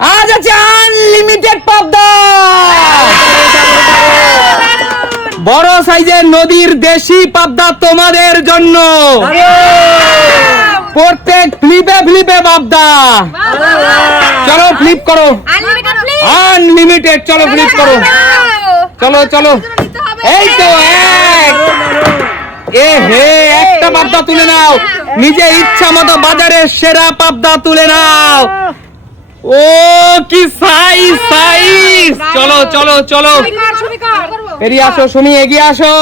আজ আছে আনলিমিটেড পাবদা, বড় সাইজের নদীর দেশি পাবদা তোমাদের জন্য। প্রত্যেক ফ্লিপে ফ্লিপে পাবদা। চলো ফ্লিপ করো, আনলিমিটেড। চলো ফ্লিপ করো, চলো চলো। এই তো একটা পাবদা তুলে নাও, নিজে ইচ্ছা মতো বাজারের সেরা পাবদা তুলে নাও। ও কি সাইজ সাইজ! চলো চলো চলো, এগিয়ে আসো সুমি, এগিয়ে আসো।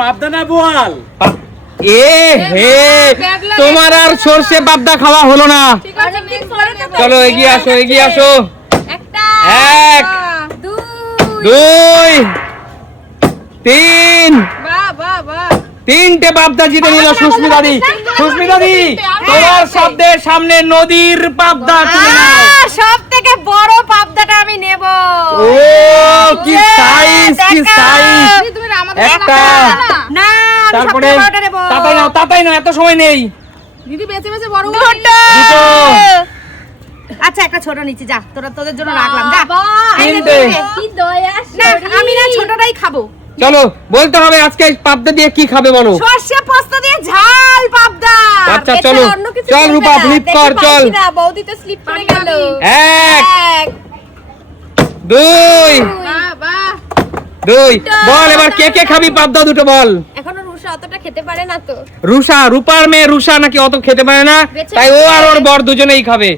পাবদা না বোয়াল? তোমার আর সরষে পাবদা খাওয়া হলো না। চলো এগিয়ে আসো, এগিয়ে আসো। 1 2 3 তিনটে পাবদা জিতে নিল সুস্মিতা দি। সুস্মিতা দি, তোমার শব্দের সামনে নদীর পাবদা তুলে নাও। সবথেকে বড় পাবদাটা আমি নেব। ও কি সাইজ, কি সাইজ! একটা না, তারপরে তাতাই নাও, এত সময় নেই। দিদি বেঁচে বেঁচে বড় দুটো। আচ্ছা একটা ছোট নিচে যা, তোদের জন্য রাখলাম যা। তিনটে। কি দয়া! না আমি না ছোটটাই খাবো। চলো বলতে হবে আজকে পাবদা দিয়ে কি খাবে বলো। সরষে পোস্ত দিয়ে ঝাল পাবদা। আচ্ছা চলো, চল রূপা ফ্লিপ কর, চল। বৌদি তো স্লিপ করে গেল। 1 2 2 বল এবার কে কে খাবি পাবদা দুটো বল। এখনো রুষা অতটা খেতে পারে না তো। রুষা, রূপার মেয়ে রুষা নাকি অত খেতে পারে না, তাই ও আর ওর বর দুজনেই খাবে।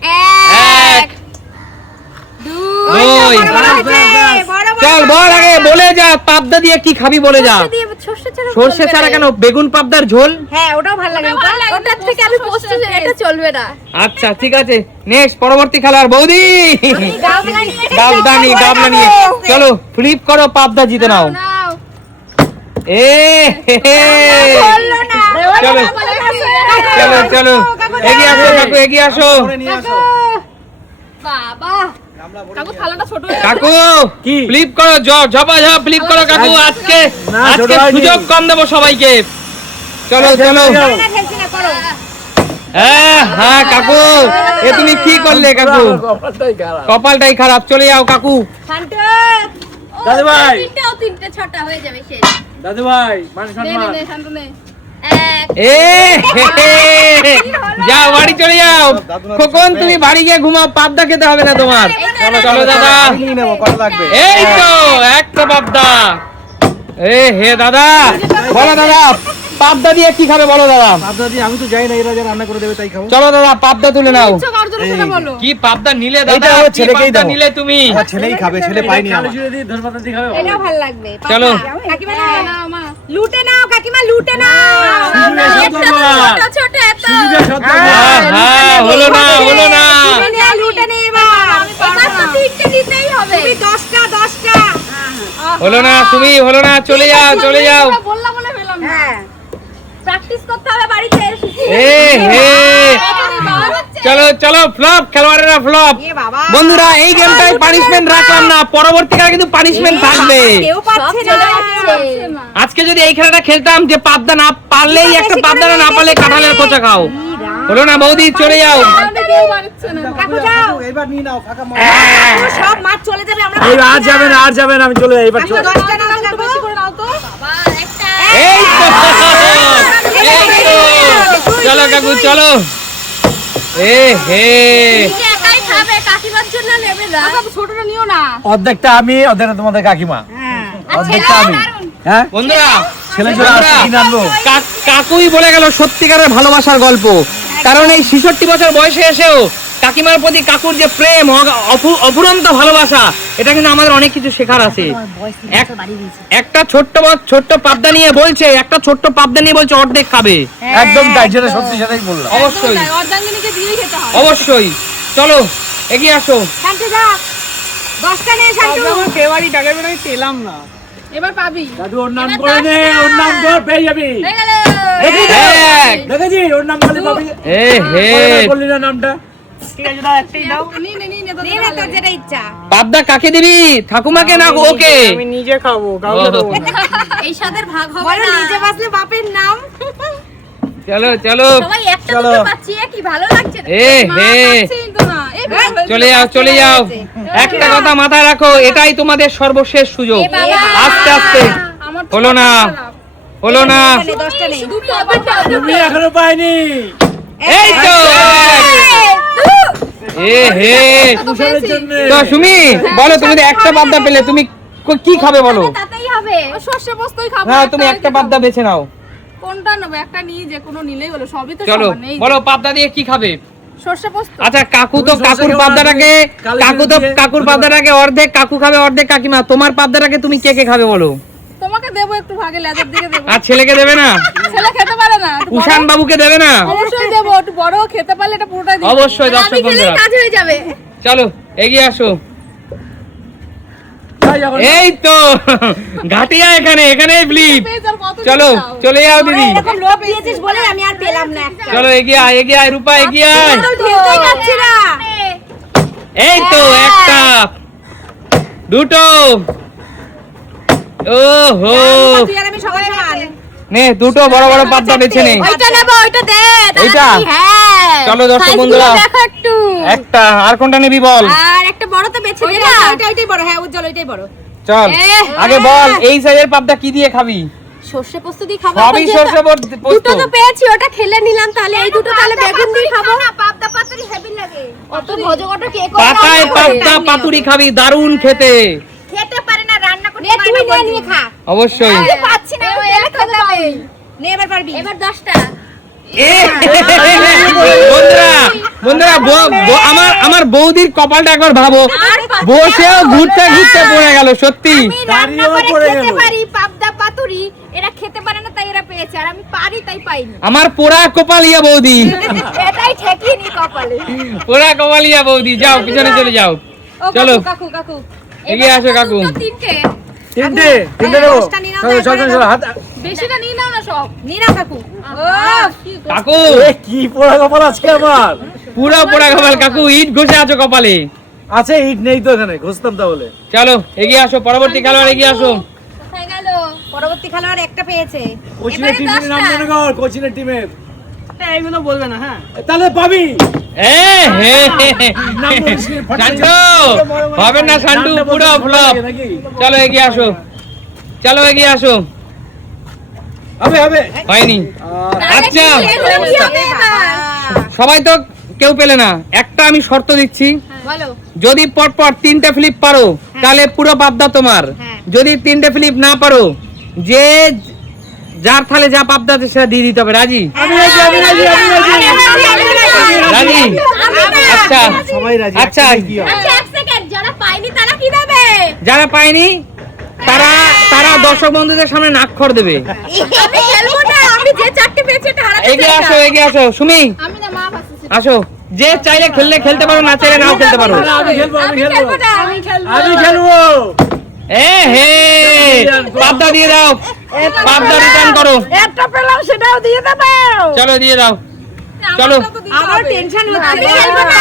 1 2 চল বল, আগে বলে যা পাবদা দিয়ে কি খাবি বলে যা। সরষে ছাড়া কেন? বেগুন পাবদার ঝোল। হ্যাঁ ওটাও ভালো লাগে, ওটার থেকে আমি পোস্ত এটা চলবে না। আচ্ছা ঠিক আছে, নেক্সট পরবর্তী খেলার বৌদি গাবদা নিয়ে চলো ফ্লিপ করো, পাবদা জিতে নাও। চলো চলো চলো, এগিয়ে আসো কাকু, এগিয়ে আসো। বাবা কাকু থালাটা ছোট হয়ে কাকু কি ফ্লিপ করো, ঝপাঝপ ফ্লিপ করো কাকু। আজকে সুযোগ কম দেবো সবাইকে। চলো চলো। হ্যাঁ কাকু, এ তুমি কি করলে কাকু? কপালটাই খারাপ। চলে যাও কাকু। দাদু ভাই, তিনটে ছটা হয়ে যাবে শেষ। দাদু ভাই মান সম্মান। যাও বাড়ি চলে যাও। কখন তুমি বাড়ি গিয়ে ঘুমাও, পাবদা খেতে হবে না তোমার। চলো দাদা, এই তো একটা পাবদা। হে দাদা, বলো দাদা পাবদা দিয়ে কি খাবে বলো দাদা। পাবদা দিয়ে আমি তো জানি না, এরা যা রান্না করে দেবে তাই খাবো। চলো দাদা পাবদা তুলে নাও। কি পাবদা নিলে দাদা? ছেলেকেই দাও, নিলে তুমি। আমার ছেলেই খাবে, ছেলে পাইনি আমার। ধন্যবাদ দি খাবে, এটাও ভালো লাগবে। চলো কাকিমা নাও, মা লুটে নাও, কাকিমা লুটে নাও। ছোট এত হ্যাঁ হলো না, হলো না। লুটে নে এবার। এবার তো তিনটে দিতেই হবে। তুমি 10টা হলো না তুমি, হলো না। চলে যাও চলে যাও। বললাম বলে পেলাম না। হ্যাঁ প্র্যাকটিস করতে হবে বাড়িতে। চলো চলো, ফ্লপ খেলোয়াড়েরা ফ্লপ। বন্ধুরা এই গেমটায় পানিশমেন্ট রাখলাম না, পরবর্তীকালে কিন্তু পানিশমেন্ট থাকবে। কেউ পাচ্ছে না। আজকে যদি এই খেলাটা খেলতাম যে পাবদা না পারলেই একটা পাবদা না পারলে কাঁঠালের কোচা খাও। হলো না বৌদি, চলে যাও। কাকু যাও, এবার নিয়ে নাও ফাঁকা মাঠ। সব মাছ চলে যাবে। আমরা এই আর যাবে না, আর যাবে না, আমি চলে যাই এবার। চলে 10টা নাও, একটু বেশি করে নাও তো। বাবা একটা। এই তো চলো কাকু চলো। নিজে একাই খাবে, কাকিমার জন্য নেবে না। কাকু ছোটটা নিও না। অর্ধেকটা আমি, অর্ধেকটা তোমাদের কাকিমা। হ্যাঁ অর্ধেকটা আমি। হ্যাঁ বন্ধুরা, ছেলে চলে আসছে, কিনে আনবো। কাকুই বলে গেল সত্যিকারের ভালোবাসার গল্প। কারণ এই 66 বছর বয়সে এসেও কাকিমার প্রতি কাকুর যে প্রেম, অফুরন্ত ভালোবাসা, এটা কিন্তু আমাদের অনেক কিছু শেখার আছে। একটা ছোট্ট পাবদা নিয়ে বলছে, একটা ছোট্ট পাবদা নিয়ে বলছে অর্ধেক খাবে। একদম তাই, যেটা সত্যি সেটাই বললাম। অবশ্যই অর্ধাঙ্গিনীকে দিয়েই খেতে হয়। অবশ্যই। চলো এগিয়ে আসো। শান্তি যা, 10টা নে শান্তি। ফেব্রুয়ারি টাকার বেলায় পেলাম না। এবার পাবি। দাদু ওর নাম করে নে, ওর নাম ধর, পেয়ে যাবি। হয়ে গেল। দেখেছি ওর নাম বলে পাবি। বললি না নামটা? ঠিক আছে দাও, একটাই দাও। নে না তোর যেটা ইচ্ছা। পাবদা কাকে দিবি? ঠাকুমাকে না ওকে? আমি নিজে খাবো, কাউকে দেবো না। এই সাদের ভাগ হবে না। নিজে বাসলে বাপের নাম। চলো চলো। সবাই একটা দুটো পাচ্ছি, কি ভালো লাগছে না। চলে যাও চলে যাও। একটা কথা মাথায় রাখো, এটাই তোমাদের সর্বশেষ সুযোগ। আস্তে আস্তে হলো না হলো না, তুমি এখনো পাইনি। এই তো এ হে। তুষারের জন্য তো সুমি বলো, তুমি তো একটা পাবদা পেলে, তুমি কি খাবে বলো? তাতেই হবে সর্ষে পোস্তই খাবো। না তুমি একটা পাবদা বেছে নাও। কোনটা নেবো? একটা নিয়ে যে কোনো নিলেই হলো, সবই তো চলো সমান। এই বলো পাবদা দিয়ে কি খাবে? সর্ষে পোস্ত। আচ্ছা কাকু তো তুমি কাকুর সর্ষে পাবদাটাকে, কালি কাকু তো দিয়ে কাকুর পাবদাটাকে অর্ধেক কাকু খাবে অর্ধেক কাকিমা। তোমার পাবদাটাকে তুমি কে কে খাবে বলো? তোমাকে দেবো একটু ভাগে, লেজের দিকে দেবো। আর ছেলেকে দেবে না? ছেলে খেতে পারে না, একটু বড়- উষান বাবুকে দেবে না? অবশ্যই দেবো, একটু বড় খেতে পারলে এটা পুরোটাই দিই। অবশ্যই দর্শক বন্ধুরা। কাজ হয়ে যাবে। চলো এগিয়ে আসো। তাই এখন এই তো ঘাটিয়া এখানে, এখানেই ফ্লিপ। চলো চলে যাও দিদি। এরকম লোভ দিয়েছিস বলে আমি আর পেলাম না একটা। চলো এগিয়ে আয় রূপা এগিয়ে আয়। ঢেউতেই যাচ্ছি না। এই তো একটা দুটো। ওহো তুই আর আমি সবাই সমান। নে দুটো বড় বড় পাবদা বেছে নে। ওইটা নেবো, ওইটা দে। এইটা? তাড়াতাড়ি, হ্যাঁ। চলো দর্শক সাইজগুলো বন্ধুরা। দেখো একটু। একটা আর কোনটা নিবি বল? আর একটা বড় তো বেছে দে না। ওইটাই বড়, হ্যাঁ উজ্জ্বল ওইটাই বড়। চল আগে বল এই সাইজের পাবদা কি দিয়ে খাবি? সর্ষে পোস্ত দিয়ে খাবো। সবই সর্ষে পোস্ত। দুটো তো পেয়েছি, ওটা খেলে নিলাম, তাহলে এই দুটো তাহলে বেগুন দিয়ে খাবো না। পাবদা পাতুরি হেভি লাগে। অত ভজগটা কে করে? পাতায় পাবদা পাতুরি খাবি, দারুণ খেতে। খেতে পারে না, রান্না করতে পারে না। তুই নিয়ে খা। অবশ্যই। আমি পাচ্ছি না, এলে খেতে হবে। নে এবার পারবি। এবার 10টা। বন্ধুরা বন্ধুরা আমার বৌদির কপালটা একবার ভাবো, বসেও ঘুরতে ঘুরতে পড়ে গেল সত্যি। আমি রান্না দাঁড়িয়েও করে পড়ে খেতে গেল। পারি পাবদা পাতুরি, এরা খেতে পারে না তাই এরা পেয়েছে, আর আমি পারি তাই পাইনি। আমার পোড়া কপালিয়া বৌদি, এটাই ঠেকিয়ে নি কপালে। পোড়া কপালিয়া বৌদি। যাও পিছনে চলে যাও। ও চলো। কাকু কাকু এগিয়ে আসো কাকু। তিনটে তিনটে দেবো। চলো, হাত বেশিটা নিয়ে নাও না, সব নিয়ে নাও কাকু। ও কাকু এ কি পোড়া কপাল আজকে আমার। পুরো পোড়া কপাল কাকু, ইট ঘষে আছো কপালে। আছে ইট নেই তো এখানে, ঘষতাম তাহলে। চলো এগিয়ে আসো, পরবর্তী খেলোয়াড় এগিয়ে আসো। কোথায় গেল? পরবর্তী খেলোয়াড় একটা পেয়েছে। কোচিনের টিমের নাম মনে কর, কোচিনের টিমের। এইগুলো বলবে না, হ্যাঁ। তাহলে পাবি। এ হে হে হে। নাম বলিস নি, ফট করে। শান্টু, হবে না শান্টু, নামটা পুরো বলতে ফ্লপ। লাগে নাকি? চলো এগিয়ে আসো, চলো এগিয়ে আসো। হবে হয়নি। আচ্ছা এগুলো কি হবে এবার? সবাই তো কেউ পেলে না, একটা আমি শর্ত দিচ্ছি, বলো। যদি পরপর তিনটে ফ্লিপ পারো তাহলে পুরো পাবদা তোমার। হ্যাঁ। যদি তিনটে ফ্লিপ না পারো, যে যার থালে যা পাবদা আছে সেটা দিয়ে দিতে হবে। রাজি? রাজি? আচ্ছা সবাই রাজি। আচ্ছা। কি হবে? আচ্ছা এক সেকেন্ড, যারা পাইনি তারা কি দেবে? যারা পায়নি তারা তারা দর্শক বন্ধুদের সামনে নাক্ষর দেবে। আমি খেলবো না, আমি যে চারটে পেয়েছি এটা হারাতে এগিয়ে চাই আসো না। এগিয়ে আসো সুমি, আমি না মা ভাসছি। আসো। যে চাইলে খেললে খেলতে পারো, না চাইলে নাও খেলতে পারো। আমি খেলবো। আমি খেলবো না, আমি খেলবো। আমি খেলবো। এ হে পাবদা দিয়ে দাও, পাবদা রিটার্ন করো। একটা পেলাম সেটাও দিয়ে দেবো। চলো দিয়ে দাও। চলো। আমার টেনশন হচ্ছে। আমি খেলবো না,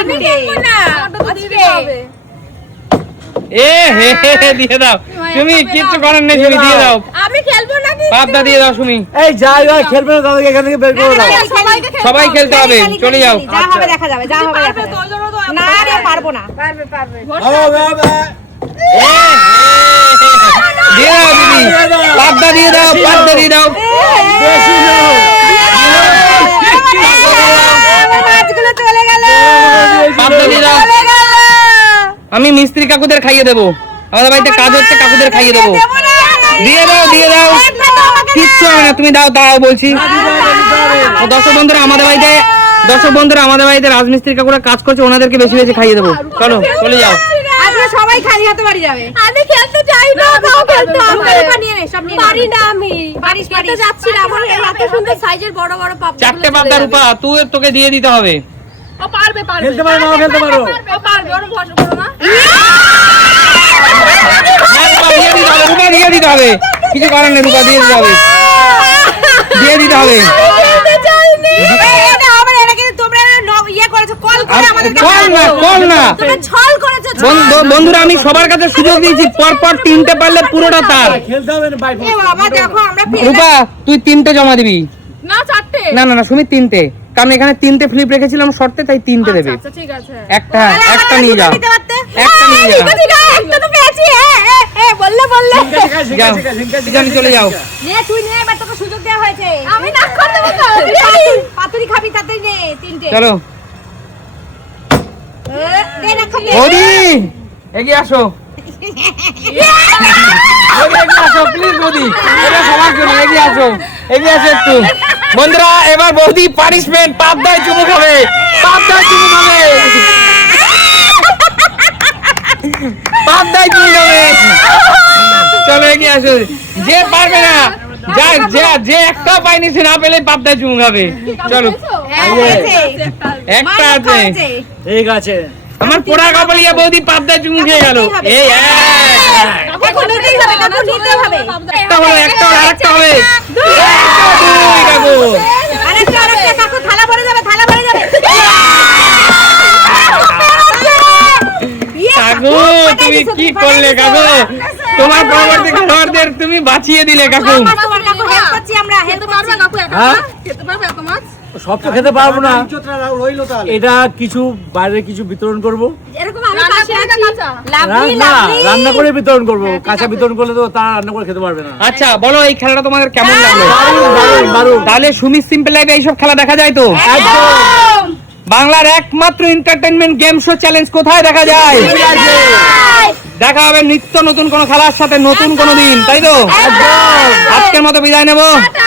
আমি খেলবো না। আমারটা দিয়ে দিতে হবে। এ হে হে দিয়ে দাও। তুমি কিচ্ছু করার নেই, তুমি দিয়ে দাও। আমি খেলবো না কি? পাবদা দিয়ে দাও সুমি। এই যাই ভাই খেলবে না, তাদেরকে এখান থেকে বের করে দাও। সবাইকে খেলবো। সবাই খেলতে হবে, চলে যাও। যা হবে দেখা যাবে, যা হবে দেখা যাবে। না রে পারবো না। পারবে পারবে। হবে। দিয়ে দাও দিদি, পাবদা দিয়ে দাও, পাবদা দিয়ে দাও। বেশি না। আমার মাছগুলো চলে গেল। পাবদা দিয়ে দাও। চলে গেল। আমি মিস্ত্রি কাকুদের খাইয়ে দেবো, আমাদের বাড়িতে কাজ হচ্ছে, কাকুদের খাইয়ে দেবো। দেবো না। দিয়ে দাও দিয়ে দাও, একটা দাও আমাকে। কিচ্ছু হবে না, তুমি দাও দাও বলছি। ও দর্শক বন্ধুরা আমাদের বাড়িতে রাজমিস্ত্রি কাকুরা কাজ করছে, ওনাদেরকে বেশি বেশি খাইয়ে দেবো। চলো চলে যাও। আজকে সবাই খালি হাতে বাড়ি যাবে। আমি খেলতে চাই না, তাও খেলতে হবে। নিয়ে নে, সব নিয়ে নে। পারি না আমি। পারিস খেলতে যাচ্ছি না, আমার এত সুন্দর সাইজের বড় বড় পাপড়ি। চারটে পাবদা রূপা তুই তোকে দিয়ে দিতে হবে। ও পারবে পারবে। খেলতে পারো, নাও খেলতে পারো। ও পারবে, ওর ভরসা করো না। রূপা দিয়ে দিতে হবে, কিছু করার নেই, রূপা দিয়ে দিতে হবে, দিয়ে দিতে হবে। খেলতে চাইনি। এটা হবে না, এটা কিন্তু তোমরা ইয়ে করেছো, কল করে আমাদেরকে। কল না তোমরা ছল করেছো। বন্ধুরা, আমি সবার কাছে সুযোগ দিয়েছি, পরপর তিনটে পারলে পুরোটা তার। খেলতে হবে না ভাই। এ বাবা দেখো আমরা রূপা তুই তিনটে জমা দিবি। না চারটে। না না না সুমি তিনটে, কারণ এখানে 3টে ফ্লিপ রেখেছিলাম শর্তে, তাই 3টে দেবে। আচ্ছা ঠিক আছে একটা নিয়ে যা, দিতে পারতে একটা নিয়ে যা। ঠিক আছে একটা তো পেয়েছি বললে যাও জানি চলে যাও। নে তুই নে এবার তোকে সুযোগ দেওয়া হয়েছে। আমি না করতে পারবো পাতুরি খাবি তাতেই নে 3টে চলো দে রাখো দে বৌদি এগিয়ে আসো, এগিয়ে আসো প্লিজ বৌদি, এটা সবার জন্য এগিয়ে আসো একটু। বন্ধুরা এবার বৌদি পানিশমেন্ট, পাবদায় চুমু খাবে, পাবদায় চুমু খাবে, পাবদায় চুমু খাবে। চলো এগিয়ে আসো, যে পারবে না, যে একটাও পাইনি সে না পেলে পাবদায় চুমু খাবে। চলো একটা আছে, ঠিক আছে। আমার পোড়া কাপড়িয়া বৌদি পাবদায় চুমু খেয়ে গেল। এই কাকু নিতেই হবে কাকু নিতেই হবে একটা হলো, একটা হলো, আরেকটা হবে। দুই কাকু। আরেকটা কাকু থালা ভরে যাবে কাকু তুমি কি করলে কাকু, তোমার পরবর্তী খেলোয়াড়দের তুমি বাঁচিয়ে দিলে কাকু। তোমার কাকু হেল্প করছি আমরা হেল্প করছি কাকু হ্যাঁ? খেতে পারবে এত মাছ সব তো খেতে পারবো না, এটা কিছু বাইরে কিছু বিতরণ করব। এরকম আমি পাশে আছি লাভলি না, লাভলি রান্না করে বিতরণ করব, কাঁচা বিতরণ করলে তো তারা রান্না করে খেতে পারবে না। আচ্ছা বলো এই খেলাটা তোমাদের কেমন লাগলো? দারুণ। তাহলে সুমিত সিম্পল লাইফে এইসব খেলা দেখা যায় তো? একদম। বাংলার একমাত্র এন্টারটেইনমেন্ট গেম শো চ্যালেঞ্জ কোথায় দেখা যায়? দেখা হবে নিত্য নতুন কোন খেলার সাথে নতুন কোন দিন, তাই তো? আজকের মতো বিদায় নেবো। টাটা।